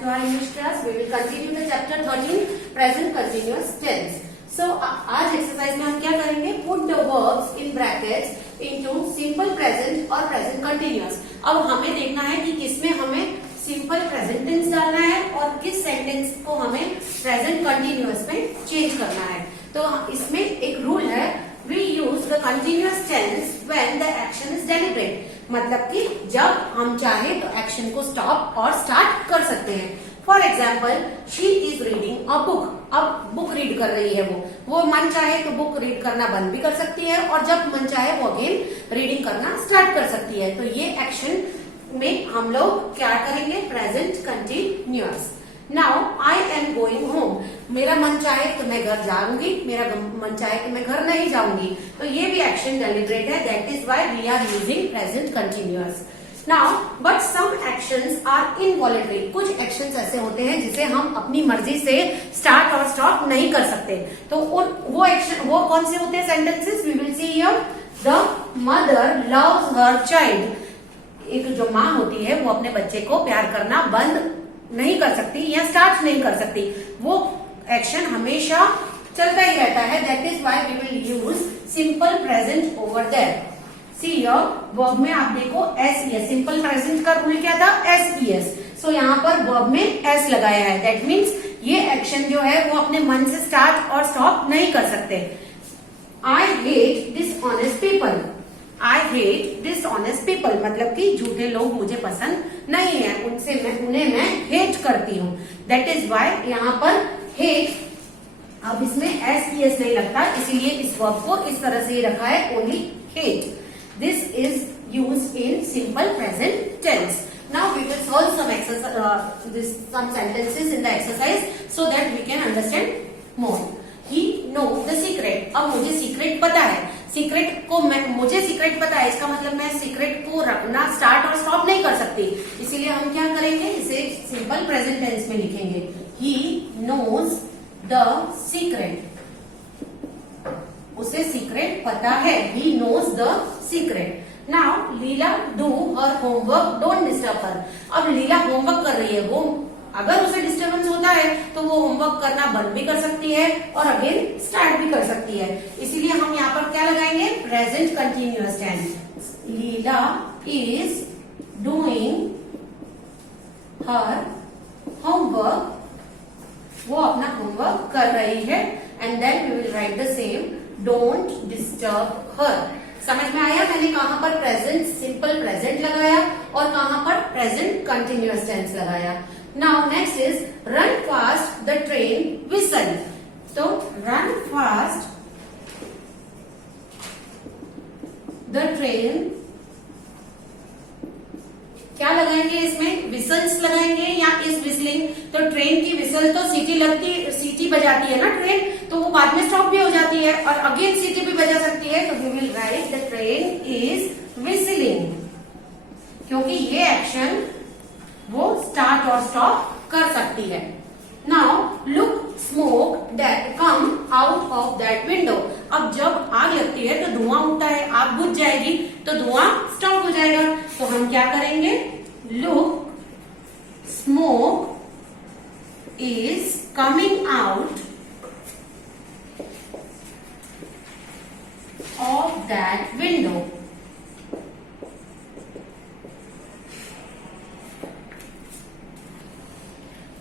to our English class. We will continue the chapter 13, present continuous tense. So आज exercise में हम क्या करेंगे? Put the verbs in brackets into simple present और present continuous. अब हमें देखना है कि किसमें हमें सिंपल प्रेजेंट टेंस डालना है और किस सेंटेंस को हमें प्रेजेंट कंटिन्यूअस में चेंज करना है. तो इसमें एक रूल है, we use the continuous tense when the action is deliberate. मतलब कि जब हम चाहे तो एक्शन को स्टॉप और स्टार्ट कर सकते हैं. For example, she is reading a book. अब बुक रीड कर रही है वो मन चाहे तो बुक रीड करना बंद भी कर सकती है और जब मन चाहे वो अगेन रीडिंग करना स्टार्ट कर सकती है. तो ये एक्शन में हम लोग क्या करेंगे? Present continuous. Now I am going home. मेरा मन चाहे तो मैं घर जाऊंगी, मेरा मन चाहे तो मैं घर नहीं जाऊंगी. तो ये भी एक्शन डेलिब्रेट है. That is why we are using present continuous. Now but some actions are involuntary. कुछ एक्शंस ऐसे होते हैं जिसे हम अपनी मर्जी से स्टार्ट और स्टॉप नहीं कर सकते. तो वो एक्शन वो कौन से होते हैं sentences? We will see here. The mother loves her child. एक जो माँ होती है वो अपने बच्चे को प्यार करना बंद नहीं कर सकती या स्टार्ट नहीं कर सकती. वो एक्शन हमेशा चलता ही रहता है. That is why we will use simple present over there. See here, verb में आप देखो एस. सिंपल प्रेजेंट का रूल क्या था? एस. सो यहाँ पर वर्ब में एस लगाया है. दैट मीन्स ये एक्शन जो है वो अपने मन से स्टार्ट और स्टॉप नहीं कर सकते. I hate dishonest people. I hate dishonest people मतलब कि झूठे लोग मुझे पसंद नहीं है, उन्हें मैं हेट करती हूँ. दैट इज व्हाई यहाँ पर हेट, अब इसमें एस नहीं लगता, इसीलिए इस वर्ब को इस तरह से ही रखा है, only hate. This is used in simple present tense. Now we will solve some sentences in the exercise so that we can understand more. He knows the secret. अब मुझे सीक्रेट पता है. मुझे सीक्रेट पता है, इसका मतलब मैं सीक्रेट को रखना स्टार्ट और स्टॉप नहीं कर सकती. इसीलिए हम क्या करेंगे? इसे सिंपल प्रेजेंट टेंस में लिखेंगे. He knows the secret. उसे सीक्रेट पता है. He knows the secret. Now Leela do her homework. Don't disturb her. अब लीला होमवर्क कर रही है. वो अगर उसे डिस्टर्बेंस होता है तो वो होमवर्क करना बंद भी कर सकती है और अगेन स्टार्ट भी कर सकती है. इसीलिए हम यहाँ पर क्या लगाएंगे? Present continuous tense. Leela is doing her homework. वो अपना होमवर्क कर रही है. And then we will write the same. Don't disturb her. समझ में आया मैंने कहां पर प्रेजेंट सिंपल प्रेजेंट लगाया और कहां पर प्रेजेंट कंटिन्यूअस टेंस लगाया. Now next is run fast the train whistle. So run fast the train. क्या लगाएंगे इसमें? विसल्स लगाएंगे या इस विसलिंग. तो ट्रेन की विसल तो सीटी बजाती है ना ट्रेन, तो वो बाद में स्टॉप भी हो जाती है और अगेन सीटी भी बजा सकती है. तो we will write the train is whistling, क्योंकि ये एक्शन वो स्टार्ट और स्टॉप कर सकती है. Now look smoke that come out of that window. अब जब आग लगती है तो धुआं उठता है, आग बुझ जाएगी तो धुआं स्टॉप हो जाएगा. तो हम क्या करेंगे? Look smoke is coming out of that window.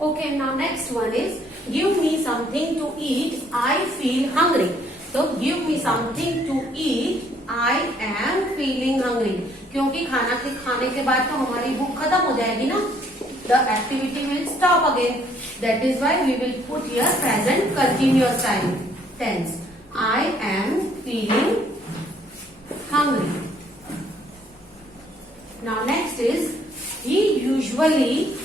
Okay, now next one is give me something to eat. I feel hungry. So give me something to eat. I am feeling hungry. क्योंकि खाने के बाद तो हमारी भूख खत्म हो जाएगी ना. The activity will stop again. That is why we will put here present continuous time tense. I am feeling hungry. Now next is he usually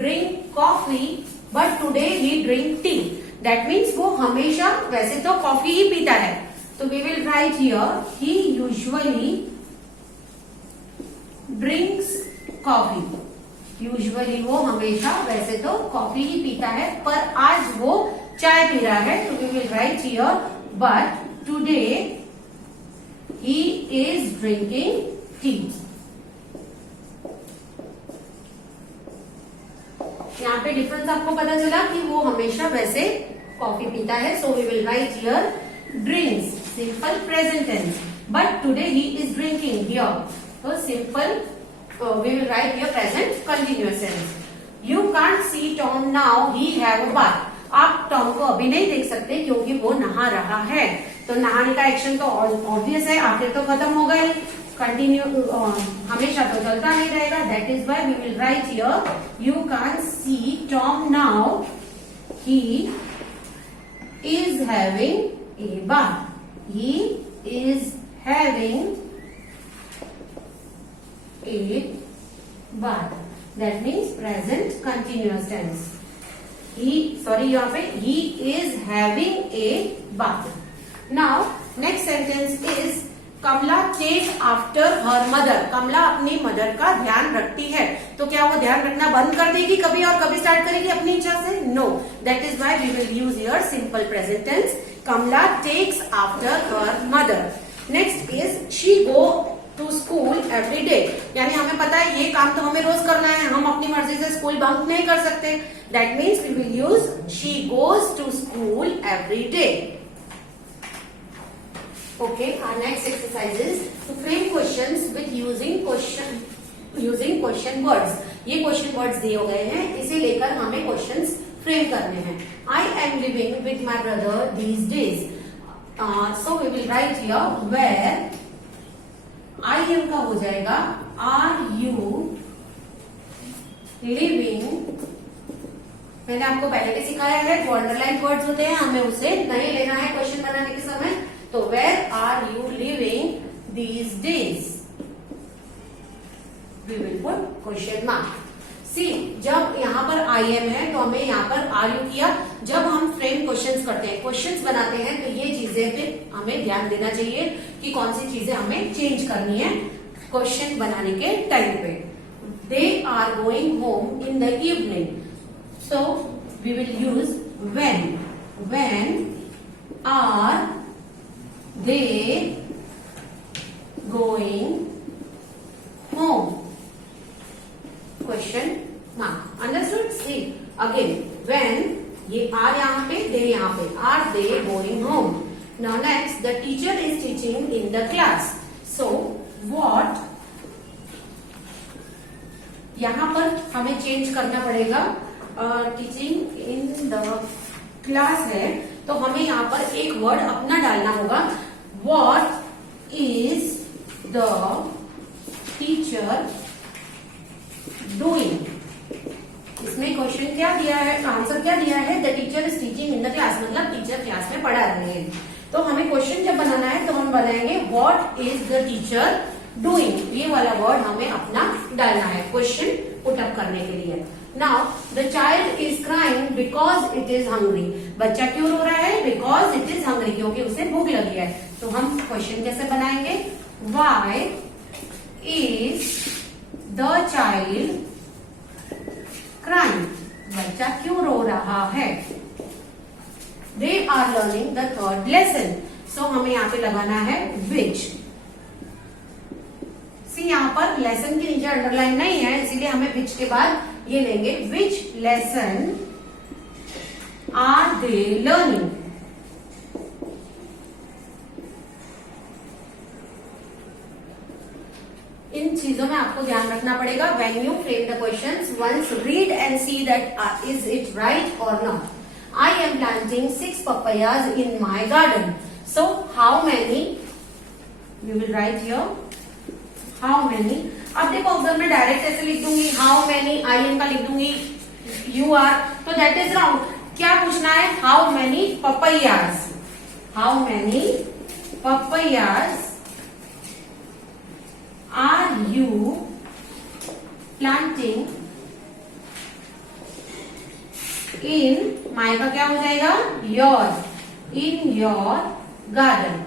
drink coffee but today he drink tea. That means वो हमेशा वैसे तो coffee ही पीता है. तो we will write here he usually drinks coffee. Usually वो हमेशा वैसे तो कॉफी ही पीता है पर आज वो चाय पी रहा है. तो we will write here but today he is drinking tea. यहाँ पे डिफरेंस आपको पता चला कि वो हमेशा वैसे कॉफी पीता है. So we will write here drinks, simple present tense. But today he is drinking here. तो simple we will write here present continuous tense. You can't see Tom now, he have a bath. आप Tom को अभी नहीं देख सकते क्योंकि वो नहा रहा है. तो नहाने का एक्शन तो ऑब्वियस है, आखिर तो खत्म हो गए. कंटिन्यू हमेशा तो चलता नहीं रहेगा. That is why we will write here you can see Tom now, he is having a bath. He is having a bath. That means present continuous tense. यहाँ पे he is having a bath. Now next sentence is Kamala takes after her mother. कमला अपनी mother का ध्यान रखती है. तो क्या वो ध्यान रखना बंद कर देगी कभी और कभी स्टार्ट करेगी अपनी इच्छा से? No. That is why we will use here simple present tense. Kamala takes after her mother. Next is she go to school every day. यानी हमें पता है ये काम तो हमें रोज करना है, हम अपनी मर्जी से स्कूल बंक नहीं कर सकते. That means we will use she goes to school every day. Okay, our next exercise is to frame questions with using question words. ये question words दिए गए हैं, इसे लेकर हमें questions frame करने हैं. I am living with my brother these days. So we will write here where I am का हो जाएगा are you living. मैंने आपको पहले भी सिखाया है, जो अंडरलाइन वर्ड्स होते हैं हमें उसे नहीं लेना है क्वेश्चन बनाने के समय. तो where are you living these days, we will put question mark. See, जब यहाँ पर आई एम है तो हमें यहाँ पर आर यू किया. जब हम फ्रेम क्वेश्चंस करते हैं, क्वेश्चंस बनाते हैं, तो ये चीजें पे हमें ध्यान देना चाहिए कि कौन सी चीजें हमें चेंज करनी है क्वेश्चन बनाने के टाइम पे. They are going home in the evening. So we will use when. When are they going home? Question mark. Understood? See again. When ये are यहाँ पे, they यहाँ पे. Are they going home? Now next, the teacher is teaching in the class. So what? यहाँ पर हमें change करना पड़ेगा. टीचिंग इन द क्लास है तो हमें यहाँ पर एक वर्ड अपना डालना होगा. What is the teacher doing. इसमें क्वेश्चन क्या दिया है, आंसर क्या दिया है? The teacher is teaching in the class, मतलब टीचर क्लास में पढ़ा रहे हैं. तो हमें क्वेश्चन जब बनाना है तो हम बनाएंगे what is the teacher doing. ये वाला वर्ड हमें अपना डालना है क्वेश्चन पुटअप करने के लिए. Now the child is crying because it is hungry. बच्चा क्यों रो रहा है? Because it is hungry, क्योंकि उसे भूख लगी है. तो हम क्वेश्चन कैसे बनाएंगे? Why is the child crying? बच्चा क्यों रो रहा है? They are learning the third lesson. So हमें यहाँ पे लगाना है which. सी, यहाँ पर लेसन के नीचे अंडरलाइन नहीं है, इसीलिए हमें which के बाद ये लेंगे. Which lesson are they learning? इन चीजों में आपको ध्यान रखना पड़ेगा. When you frame the questions, once read and see that is it right or not. I am planting 6 papayas in my garden. So how many? We will write here how many. अब देखो, अगर मैं direct ऐसे लिख दूंगी how many, I am का लिख दूंगी यू आर, तो दैट इज रॉन्ग. क्या पूछना है? How many papayas. How many papayas are you planting in, my का क्या हो जाएगा? Your. In your garden.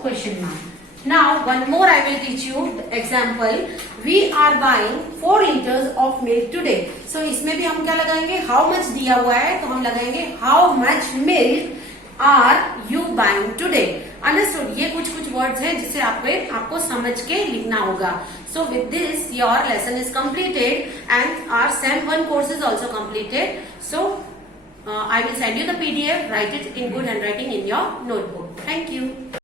Question mark. Now one more I will teach you example. We are buying 4 liters of milk today. So इसमें भी हम क्या लगाएंगे? How much दिया हुआ है तो हम लगाएंगे how much milk are you buying today. Understood? ये कुछ वर्ड्स हैं जिसे आपको समझ के लिखना होगा. So with this, your lesson is completed and our SEM 1 course is also completed. So I will send you the PDF. Write it in good handwriting in your notebook. Thank you.